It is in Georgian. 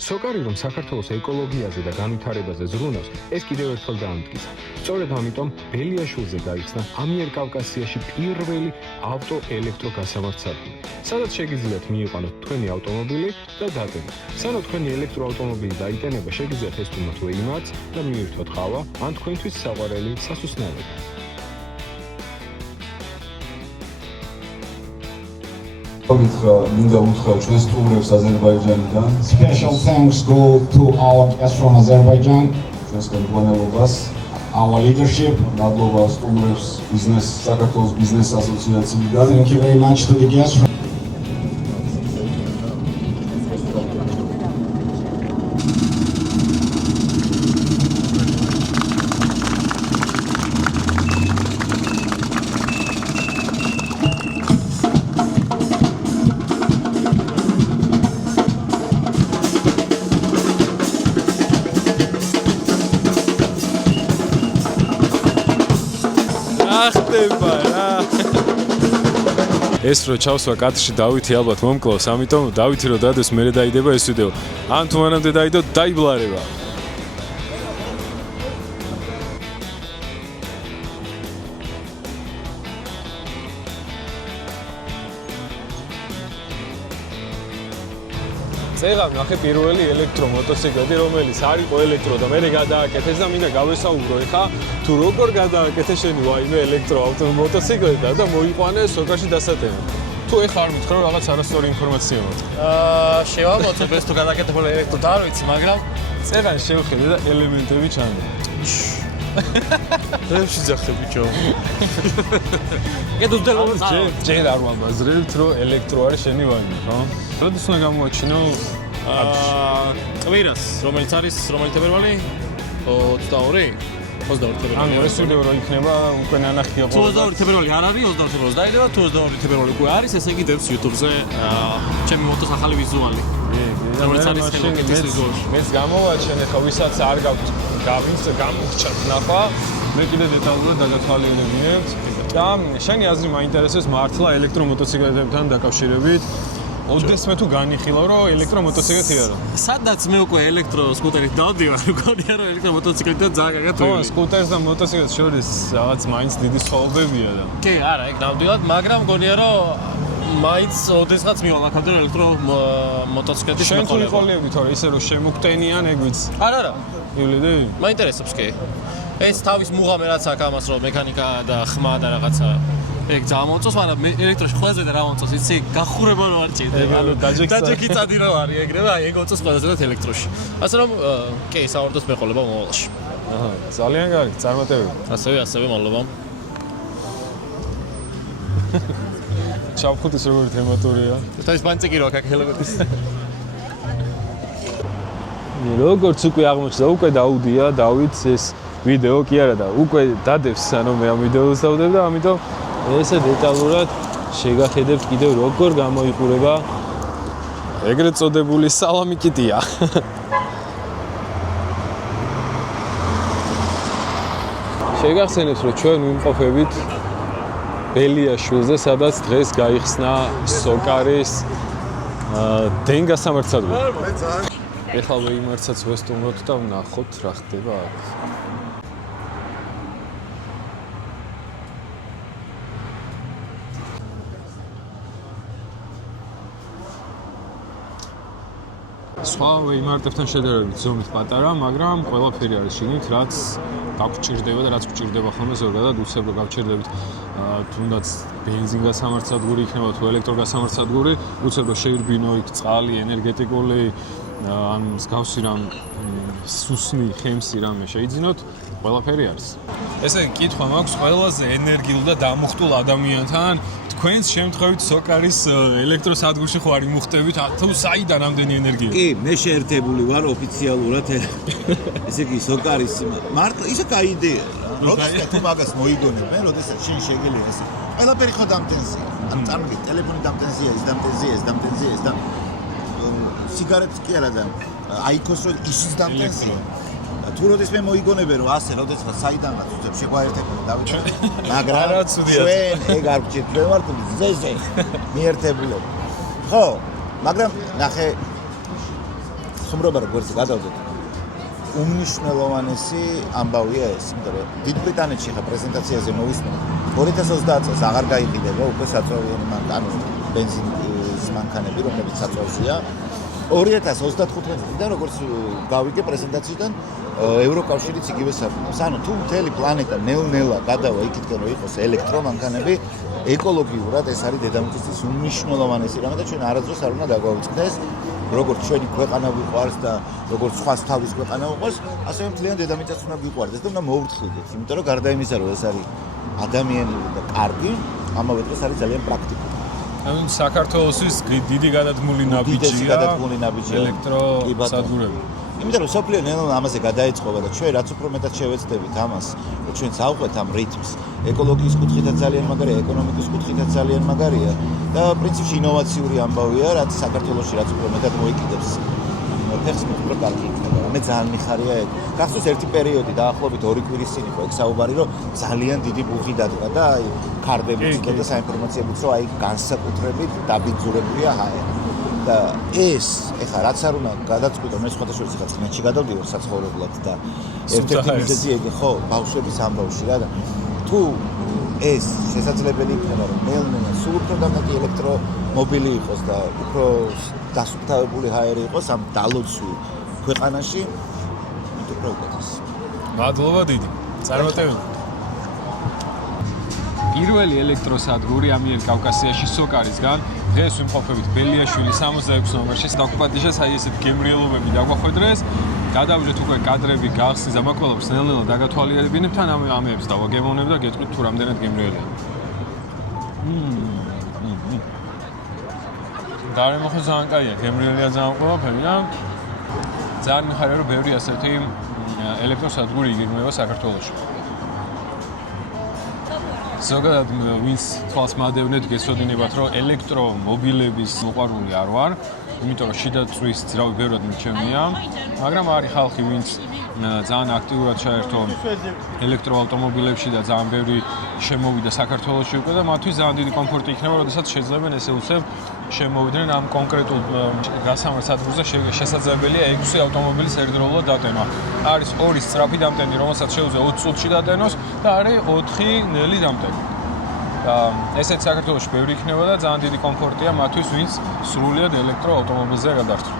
სოკარი რომ საქართველოს ეკოლოგიაზე და განვითარებაზე ზრუნავს, ეს კიდევ ერთხელ დაამტკიცა. სწორედ ამიტომ ბელიაშვილზე გაიხსნა ამიერკავკასიაში პირველი ავტოელექტროგასამართსადული, სადაც შეგიძლიათ მიიყვანოთ თქვენი ავტომობილი და დატანოთ. სანამ თქვენი ელექტროავტომობილი დაიტანება, შეგიძლიათ ესტუმროთ ვეიმარკს და მიირთვათ ყავა ან თქვენთვის საყვარელი სასუსნელები. Special thanks go to our guests from Azerbaijan, our leadership. Thank you very much to the guests. ეს რო ჩავსვა კადრში დავითი ალბათ მომკლავს, ამიტომ დავითი რო დადეს მერე დაიდება ეს ვიდეო. ან თუ მანამდე დაიდო, დაიბლარება. წეღავ ნახე პირველი ელექტრომოტოციკლეტი, რომელიც არ იყო ელექტრო და მერე გადააკეთეს და მინდა გავესაუბრო ეხა თუ როგორ გადააკეთეს შენი ვაიმე ელექტრომოტოციკლეტი და მოიყვანე სოკაში დასატენა. თუ ეხა არ მითხრა რაღაც არასწორი ინფორმაცია მაქვს. შევამოწებ ეს თუ გადააკეთებული ელექტრო და არ ვიცი, მაგრამ წეღან შევხედე და ელემენტები ჩანდა. რევში ძახე ბიჭო. გედუდელო ჯერ არ ვამაზრებთ რომ ელექტრო არის შენი ვაიმე, ხო? როდის უნდა გამოაჩინო კვირას, რომელიც არის რომელი თებერვალი? 22? 22 თებერვალი. ანუ ეს ვიდეო რო იქნება უკვე ნანახია ყოველდღე. 22 თებერვალი არ არის, 22 თებერვალს დაიდება, 22 თებერვალი უკვე არის, ესე იგი დევს YouTube-ზე ჩემი მოტოს ახალი ვიზუალი. რომელიც არის ხელოკეთის ვიზუალი. მეც გამოვაჩენე ხა ვისაც არ გაქვს გავინც გამოგჭათ ნახვა. მე კიდე დეტალურად დაგათვალიერებინებ. და შენი აზრი მაინტერესებს მართლა ელექტრომოტოციკლეტებთან დაკავშირებით. ოდესმე თუ განიხილავ რომ ელექტრომოტოციკლეტი არა. სადაც მე უკვე ელექტროსკუტერით დავდივარ, მგონია რომ ელექტრომოტოციკლეტი ძალიან კარგად ხო, სკუტერს და მოტოციკლეტს შორის რაღაც მაინც დიდი სხვაობებია და. კი, არა, ეგ ნამდვილად, მაგრამ მგონია რომ მაინც ოდესღაც მივალ აქამდე ელექტრომოტოციკლეტის შენ თუ იყოლიები თორე ისე რომ შემოგტენიან ეგ ვიცი. არა. ივლიდე? მაინტერესებს კი. ეს თავის მუღამე რაც აქვს ამას რომ მექანიკა და ხმა და რაღაცა ეგ ძამოწოს, მაგრამ ელექტროში ყველაზე და რა მომწოს, იცი, გახურება რო არ ჭირდება. ანუ დაჯექი წადი რო არის ეგრევე, აი ეგ მომწოს ყველაზე და ელექტროში. ასე რომ კი, საერთოდ მეყოლება მომავალში. აჰა, ძალიან კარგი, წარმატებები. ასევე, მადლობა. ჩავხუტის როგორი თემატურია. ეს ბანწიკი რო აქ ხელოგეთის. როგორც უკვე აღმოჩნდა, უკვე დაუდია დავით ეს ვიდეო კი არა და უკვე დადევს ანუ მე ამ ვიდეოს დავდებ და ამიტომ ესე დეტალურად შეგახედებთ კიდევ როგორ გამოიყურება ეგრეთ წოდებული სალამი კიტია. შეგახსენებთ რომ ჩვენ ვიმყოფებით ბელიაშვილზე, სადაც დღეს გაიხსნა სოკარის დგასამართსადული. ეხლა ვეიმარცაც ვესტუმროთ და ვნახოთ რა ხდება აქ. სხვა ვეიმარტებთან შედარებით ზომით პატარა, მაგრამ ყველაფერი არის შიგნით, რაც გაგჭირდება და რაც გჭირდება ხოლმე ზოგადად უცებ რომ გავჩერდებით თუნდაც ბენზინგასამართსადგური იქნება თუ ელექტროგასამართსადგური, უცებ რომ შეირბინო იქ წყალი, ენერგეტიკული ან მსგავსი რამ სუსნი, ხემსი რამე შეიძინოთ, ყველაფერი არის. ესე კითხვა მაქვს ყველაზე ენერგიულ და დამუხტულ ადამიანთან თქვენს შემთხვევით სოკარის ელექტროსადგურში ხო არ იმუხტებით თუ საიდან ამდენი ენერგია? კი, მე შეერთებული ვარ ოფიციალურად. ესე იგი სოკარის მარტო ისე კაი იდეა. როდესაც თუ მაგას მოიგონებ, მე როდესაც შენ შეგელია ესე. ყველაფერი ხო დამტენზია. ან წარმოგე ტელეფონი დამტენზია, ეს დამტენზია, ეს და სიგარეტი კი არა და აიქოს რომ ისიც დამტენზია. თუ როდეს მე მოიგონებე რომ ასე როდესაც საიდანაც უცებ შეგვაერთებოდი დავიწყე მაგრამ ჩვენ ეგ არ გჭირთ მე ვარ ზეზე მიერთებულები ხო მაგრამ ნახე ხუმრობა როგორც გადავდეთ უმნიშვნელოვანესი ამბავია ეს, იმიტომ რომ დიდ ბრიტანეთში ხა პრეზენტაციაზე მოვისმინე 2030 წელს აღარ გაიყიდება უკვე საწვავიანი მანქანები, ბენზინის მანქანები, რომლებიც საწვავზეა. 2035 წლიდან როგორც გავიგე პრეზენტაციიდან ევროკავშირიც იგივე საფინანსებს. ანუ თუ მთელი პლანეტა ნელ-ნელა გადავა იქითკენ რომ იყოს ელექტრომანქანები, ეკოლოგიურად ეს არის დედამიწის უმნიშვნელოვანესი რამე და ჩვენ არასდროს არ უნდა დაგვაუწყდეს როგორც ჩვენი ქვეყანა ვიყვარს და როგორც სხვა თავის ქვეყანა ვიყვარს, ასევე მთლიან დედამიწას უნდა ვიყვარდეს და უნდა მოვვრცელდეთ, იმიტომ რომ გარდა იმისა, რომ ეს არის ადამიანური და კარგი, ამავე დროს არის ძალიან პრაქტიკული. ანუ საქართველოსთვის დიდი გადადგმული ნაბიჯია ელექტროსადგურები. იმიტომ რომ სოფლიო ნელ-ნელა ამაზე გადაეწყობა და ჩვენ რაც უფრო მეტად შევეცდებით ამას, რომ ჩვენ წავყვეთ ამ რიტმს, ეკოლოგიის კუთხითაც ძალიან მაგარია, ეკონომიკის კუთხითაც ძალიან მაგარია და პრინციპში ინოვაციური ამბავია, რაც საქართველოში რაც უფრო მეტად მოიკიდებს ფეხს უფრო კარგი იქნება. მე ძალიან მიხარია ეგ. გახსოვს ერთი პერიოდი დაახლოებით 2 კვირის წინ იყო ეგ საუბარი, რომ ძალიან დიდი ბუღი დადგა და აი ქარდებიც და საინფორმაციოებიც რომ აი განსაკუთრებით დაბინძურებულია ჰაერი. და ეს ეხლა რაც არ უნდა გადაწყვიტო მე სხვადასხვა ხა წინაში გადავდივარ საცხოვრებლად და ერთ-ერთი მიზეზი ეგ ხო ბავშვების ამბავში რა და თუ ეს შესაძლებელი იქნება რომ ნელ-ნელა სულ უფრო დამატი ელექტრომობილი იყოს და უფრო დასუფთავებული ჰაერი იყოს ამ დალოცვი ქვეყანაში უფრო უკეთეს. მადლობა დიდი. წარმატებები. პირველი ელექტროსადგური ამიერკავკასიაში სოკარისგან დღეს ვიმყოფებით ბელიაშვილის 66 ნომერში. დაგუპატიჟეს აი ესეთ გემრიელობები დაგვახვედრეს. გადავიდეთ უკვე კადრები გახსნის ამაკვალებს ნელ-ნელა დაგათვალიერებინებთ ან ამებს დავაგემოვნებ და გეტყვით თუ რამდენად გემრიელია. გარემო ხო ძალიან კაია, გემრიელია ძალიან ყველაფერი და ძალიან მიხარია რომ ბევრი ასეთი ელექტროსადგური იგეგმება საქართველოში. ზოგადად ვინც თვალს მადევნეთ გესვედინებათ რომ ელექტრომობილების მოყვარული არ ვარ, იმიტომ რომ შიდა წვის ძრავი ბევრად მიჩემია, მაგრამ არის ხალხი ვინც ძალიან აქტიურად ჩაერთო ელექტროავტომობილებში და ძალიან ბევრი შემოვიდა საქართველოში უკვე და მათთვის ძალიან დიდი კომფორტი იქნება, როდესაც შეძლებენ ესე უცებ შემოვიდნენ ამ კონკრეტულ გასამართ სადგურზე შესაძლებელია 6 ავტომობილის ერთდროულად დატენა. არის 2 სწრაფი დამტენი, რომელსაც შეუძლია 20 წუთში დატენოს და არის 4 ნელი დამტენი. და ესეც საქართველოში ბევრი იქნება და ძალიან დიდი კომფორტია მათთვის, ვინც სრულიად ელექტროავტომობილზე გადარჩა.